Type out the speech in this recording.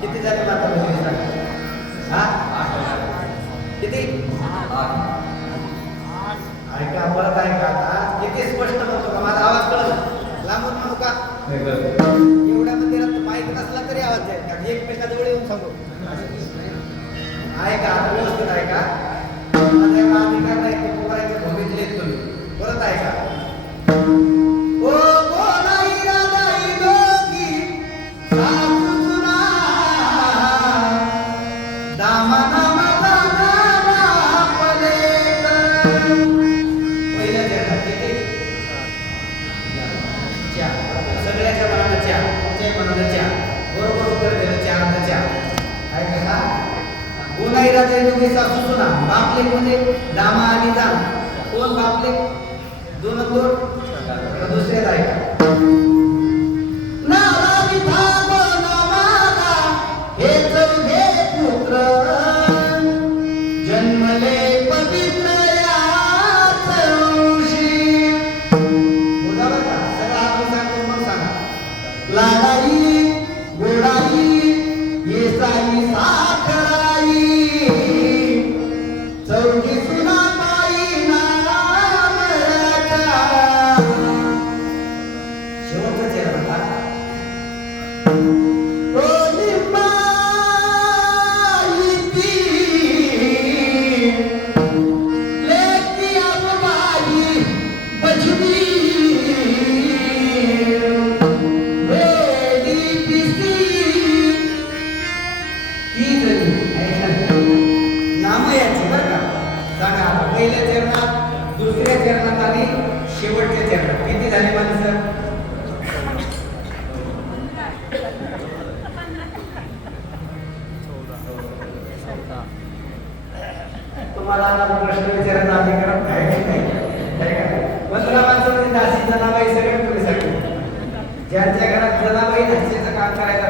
किती झाले माता भगिनी सांगा? हा? किती? ऐका, परत ऐका आता. किती स्पष्ट म्हणतो का? माझा आवाज कळला? लांबून म्हणू का? एवढ्या मंदिरात माहित नसला तरी आवाज जाईल का? एकमेकाजवळ येऊन सांगू. ऐका आता, व्यवस्थित ऐका. माझा एवढा अधिकार नाही की पोरांच्या भविष्य येत तुम्ही. परत ऐका. ओ कोणाई राजाई दोघी सासू सुना, दामा नामा दाना पलेक. पहिल्या चरणात किती? चार. सगळ्याच्या मनाला चार, तुमच्याही मनाला चार. बरोबर उत्तर दिलं, चार तर चार. ऐका का? कोणाई राजाई दोघी सासू सुना. बापलेक म्हणजे दामा आणि दाम. कोण बापलेक? दोन दोन. दुसरे ऐका. नारा विभाग नामाला हे चौघे पुत्र, जन्मले पवित्र याच ऋषी. बोला बरं का? सगळं आपण सांगतो मग सांगा. लाडाई गोडाई येसाई साखराई, चौघी सुना बाई नामळाच्या. शेवटचा चरण हा. ओ लिंबाई ती, लेकी आबाई बजवी, वेडी पिसी ती जरी. नाम याची बरं का? सांगा आता. पहिल्या चरणात, दुसऱ्या चरणात आणि शेवटच्या चरणात किती झाले माणसं? तुम्हाला आता प्रश्न विचारायचा अधिकार आहे की नाही? 15 माणसं म्हणजे दासी जनाबाई सगळे तुम्ही सांगितले. ज्यांच्या घरात जनाबाई दासीचं काम करायला